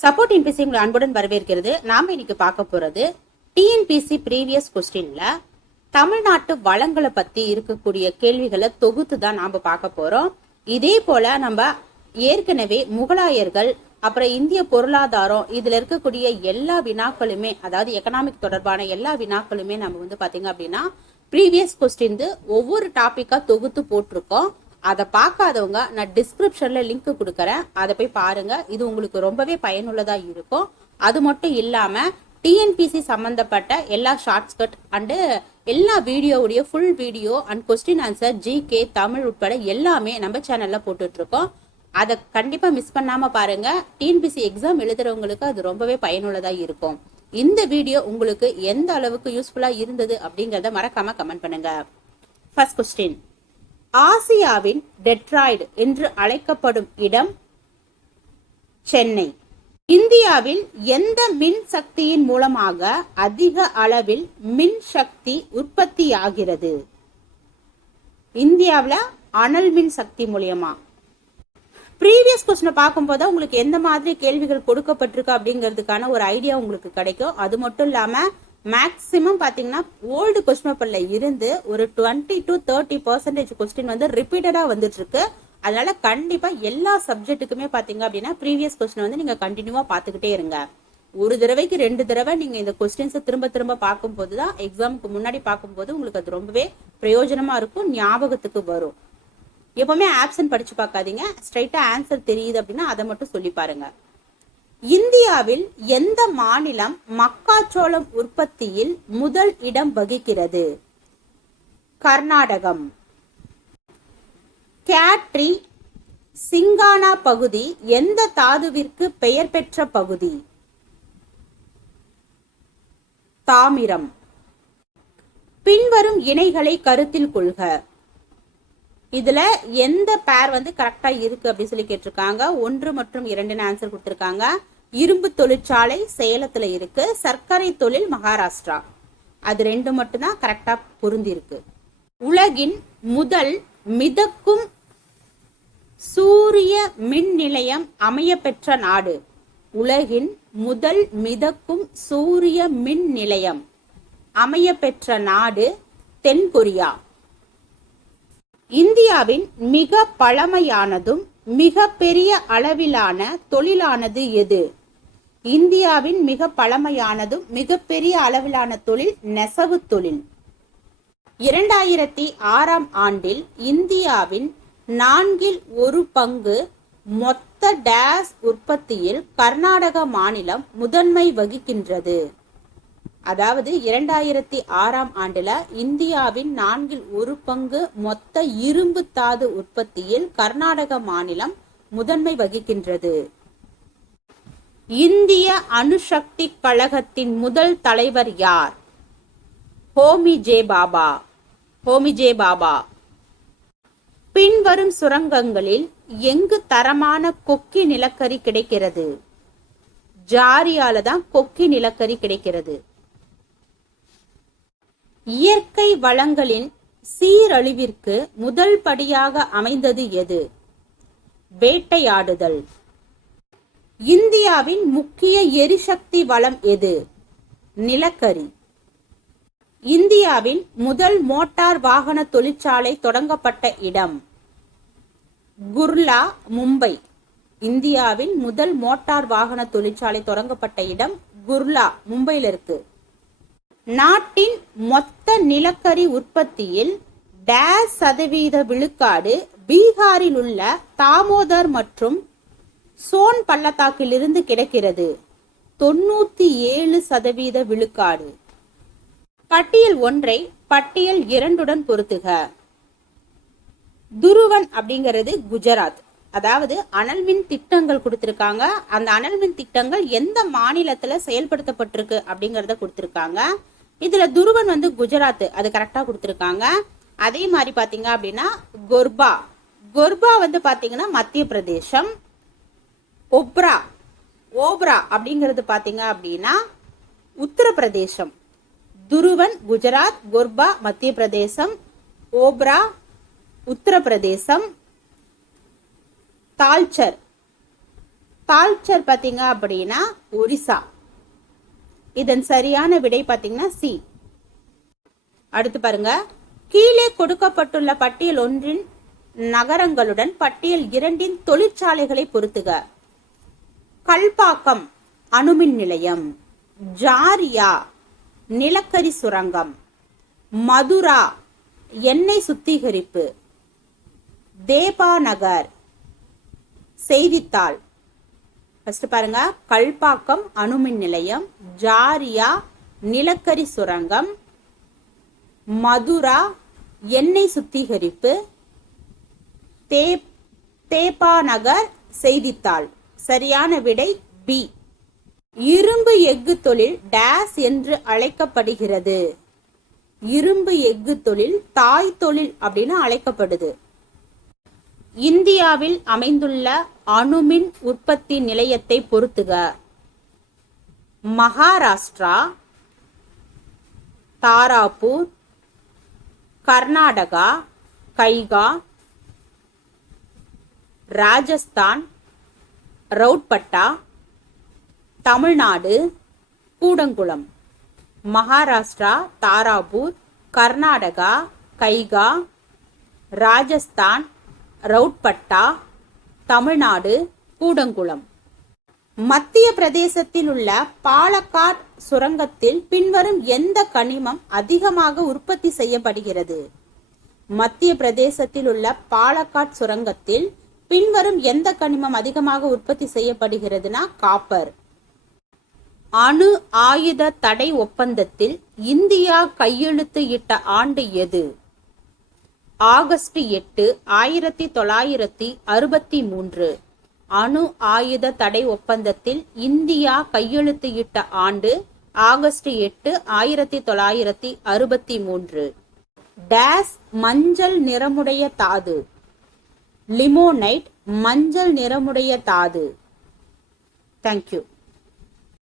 Support NBC உங்களை அன்புடன் வரவேற்கிறது. நாம இன்னைக்கு பார்க்க போறது டிஎன்பிசி ப்ரீவியஸ் கொஸ்டின்ல தமிழ்நாட்டு வளங்களை பத்தி இருக்கக்கூடிய கேள்விகளை தொகுத்து தான் நாம பார்க்க போறோம். இதே போல நம்ம ஏற்கனவே முகலாயர்கள், அப்புறம் இந்திய பொருளாதாரம், இதுல இருக்கக்கூடிய எல்லா வினாக்களுமே, அதாவது எக்கனாமிக் தொடர்பான எல்லா வினாக்களுமே நம்ம பாத்தீங்க அப்படின்னா ப்ரீவியஸ் கொஸ்டின் ஒவ்வொரு டாபிக்கா தொகுத்து போட்டிருக்கோம். அதை பார்க்காதவங்க நான் டிஸ்கிரிப்ஷன்ல லிங்க் கொடுக்கறேன், அதை போய் பாருங்க. இது உங்களுக்கு ரொம்பவே பயனுள்ளதா இருக்கும். அது மட்டும் இல்லாம டிஎன்பிசி சம்பந்தப்பட்ட எல்லா ஷார்ட்கட் அண்டு எல்லா வீடியோவுடைய full video and question answer, GK, Tamil உட்பட எல்லாமே நம்ம சேனல்ல போட்டுட்டு இருக்கோம். அதை கண்டிப்பா மிஸ் பண்ணாம பாருங்க. டிஎன்பிசி எக்ஸாம் எழுதுறவங்களுக்கு அது ரொம்பவே பயனுள்ளதா இருக்கும். இந்த வீடியோ உங்களுக்கு எந்த அளவுக்கு யூஸ்ஃபுல்லா இருந்தது அப்படிங்கறத மறக்காம கமெண்ட் பண்ணுங்க. ஃபர்ஸ்ட் கொஸ்டின், ஆசியாவின் டெட்ராய்டு என்று அழைக்கப்படும் இடம் சென்னை. இந்தியாவில் எந்த மின் சக்தியின் மூலமாக அதிக அளவில் மின் சக்தி உற்பத்தியாகிறது? இந்தியாவில் அனல் மின் சக்தி மூலியமா. ப்ரீவியஸ் கொஸ்டினை பார்க்கும்போது உங்களுக்கு எந்த மாதிரி கேள்விகள் கொடுக்கப்பட்டிருக்கு அப்படிங்கிறதுக்கான ஒரு ஐடியா உங்களுக்கு கிடைக்கும். அது மட்டும் இல்லாம மேக்சிமம் பாத்தீங்கன்னா ஓல்டு கொஸ்டின் பேப்பர்ல இருந்து ஒரு 20 to 30% கொஸ்டின் ரிப்பீட்டடா வந்துட்டு இருக்கு. அதனால கண்டிப்பா எல்லா சப்ஜெக்ட்டுக்குமே பாத்தீங்க அப்படின்னா ப்ரீவியஸ் கொஸ்டின் நீங்க கண்டினியூவா பாத்துக்கிட்டே இருங்க. ஒரு தடவைக்கு 2 தடவை நீங்க இந்த கொஸ்டின்ஸை திரும்ப திரும்ப பார்க்கும் போதுதான் எக்ஸாமுக்கு முன்னாடி பார்க்கும்போது உங்களுக்கு அது ரொம்பவே பிரயோஜனமா இருக்கும், ஞாபகத்துக்கு வரும். எப்பவுமே ஆப்ஷன் படிச்சு பார்க்காதீங்க, ஸ்ட்ரைட்டா ஆன்சர் தெரியுது அப்படின்னா அதை மட்டும் சொல்லி பாருங்க. இந்தியாவில் எந்த மாநிலம் மக்காச்சோளம் உற்பத்தியில் முதல் இடம் வகிக்கிறது? கர்நாடகம். கேட்ரி சிங்கானா பகுதி எந்த தாதுவிற்கு பெயர் பெற்ற பகுதி? தாமிரம். பின்வரும் இணைகளை கருத்தில் கொள்க. இதுல எந்த பேர் கரெக்டா இருக்கு அப்படின்னு சொல்லி கேட்டிருக்காங்க. 1 மற்றும் 2 ஆன்சர் கொடுத்திருக்காங்க. இரும்பு தொழிற்சாலை சேலத்துல இருக்கு, சர்க்கரை தொழில் மகாராஷ்டிரா. அது 2 மட்டும் தான் கரெக்டா பொருந்தி இருக்கு. உலகின் முதல் மிதக்கும் சூரிய மின் நிலையம் அமைய பெற்ற நாடு? உலகின் முதல் மிதக்கும் சூரிய மின் நிலையம் அமைய பெற்ற நாடு தென்கொரியா. இந்தியாவின் மிக பழமையானதும் மிக பெரிய அளவிலான தொழிலானது எது? இந்தியாவின் மிக பழமையானதும் மிக பெரிய அளவிலான தொழில் நெசவு தொழில். 2006 ஆண்டில் இந்தியாவின் 1/4 பங்கு மொத்த டேஸ் உற்பத்தியில் கர்நாடக மாநிலம் முதன்மை வகிக்கின்றது. அதாவது 2006 ஆண்டுல இந்தியாவின் 1/4 பங்கு மொத்த இரும்பு தாது உற்பத்தியில் கர்நாடக மாநிலம் முதன்மை வகிக்கின்றது. இந்திய அணுசக்தி கழகத்தின் முதல் தலைவர் யார்? ஹோமி ஜே பாபா. ஹோமி ஜே பாபா. பின்வரும் சுரங்கங்களில் எங்கு தரமான கொக்கி நிலக்கரி கிடைக்கிறது? ஜாரியால தான் கொக்கி நிலக்கரி கிடைக்கிறது. இயற்கை வளங்களின் சீரழிவிற்கு முதல் படியாக அமைந்தது எது? வேட்டையாடுதல். இந்தியாவின் முக்கிய எரிசக்தி வளம் எது? நிலக்கரி. இந்தியாவின் முதல் மோட்டார் வாகன தொழிற்சாலை தொடங்கப்பட்ட இடம்? குர்லா, மும்பை. இந்தியாவின் முதல் மோட்டார் வாகன தொழிற்சாலை தொடங்கப்பட்ட இடம் குர்லா, மும்பையில் இருக்கு. நாட்டின் மொத்த நிலக்கரி உற்பத்தியில் டேஸ் சதவீத விழுக்காடு பீகாரில் உள்ள தாமோதர் மற்றும் சோன் பள்ளத்தாக்கிலிருந்து கிடைக்கிறது? 97% விழுக்காடு. பட்டியல் 1 பட்டியல் 2 பொருத்துக. துருவன் அப்படிங்கிறது குஜராத். அதாவது அனல் மின் திட்டங்கள் கொடுத்திருக்காங்க. அந்த அனல் மின் திட்டங்கள் எந்த மாநிலத்துல செயல்படுத்தப்பட்டிருக்கு அப்படிங்கறத கொடுத்திருக்காங்க. இதுல துருவன் குஜராத், அது கரெக்டா கொடுத்திருக்காங்க. அதே மாதிரி பாத்தீங்க அப்படின்னா கொர்பா, கொர்பா பாத்தீங்கன்னா மத்திய பிரதேசம். ஓப்ரா அப்படிங்கிறது பாத்தீங்க அப்படின்னா உத்தரப்பிரதேசம். துருவன் குஜராத், கொர்பா மத்திய பிரதேசம், ஓப்ரா உத்தரப்பிரதேசம், தால்சர் தால்ச்சர் பாத்தீங்க அப்படின்னா ஒரிசா. இதன் சரியான விடை பாத்தீங்கன்னா சி. அடுத்து பாருங்க, கீழே கொடுக்கப்பட்டுள்ள பட்டியல் ஒன்றின் நகரங்களுடன் பட்டியல் 2 தொழிற்சாலைகளை பொருத்துக. கல்பாக்கம் அணுமின் நிலையம், ஜாரியா நிலக்கரி சுரங்கம், மதுரா எண்ணெய் சுத்திகரிப்பு, தேபாநகர் செய்தித்தாள். ஃபர்ஸ்ட் பாருங்க, கல்பாக்கம் அணுமின் நிலையம், ஜாரியா நிலக்கரி சுரங்கம், மதுரா எண்ணெய் சுத்திகரிப்பு, தேபாநகர் செய்தித்தாள். சரியான விடை பி. இரும்பு எஃகு தொழில் டேஸ் என்று அழைக்கப்படுகிறது. இரும்பு எஃகு தொழில் தாய் தொழில் அப்படின்னு அழைக்கப்படுது. இந்தியாவில் அமைந்துள்ள அணுமின் உற்பத்தி நிலையத்தை பொருத்துக. மகாராஷ்டிரா, தாராபூர், கர்நாடகா கைகா, ராஜஸ்தான் ரவுட்பட்டா, தமிழ்நாடு கூடங்குளம். மகாராஷ்டிரா தாராபூர், கர்நாடகா கைகா, ராஜஸ்தான் ரவுட்பட்டா, தமிழ்நாடு கூடங்குளம். மத்திய பிரதேசத்தில் உள்ள பாலக்காட் சுரங்கத்தில் பின்வரும் எந்த கனிமம் அதிகமாக உற்பத்தி செய்யப்படுகிறது? மத்திய பிரதேசத்தில் உள்ள பாலக்காட் சுரங்கத்தில் பின்வரும் எந்த கனிமம் அதிகமாக உற்பத்தி செய்யப்படுகிறதுனா காப்பர். அணு ஆயுத தடை ஒப்பந்தத்தில் இந்தியா கையெழுத்து இட்ட ஆண்டு எது? ஆகஸ்ட் 8, 1963. அணு ஆயுத தடை ஒப்பந்தத்தில் இந்தியா கையெழுத்து இட்ட ஆண்டு ஆகஸ்ட் 8, 1963. டேஸ் மஞ்சள் நிறமுடைய தாது. லிமோனைட் மஞ்சள் நிறமுடைய தாது. தேங்க்யூ.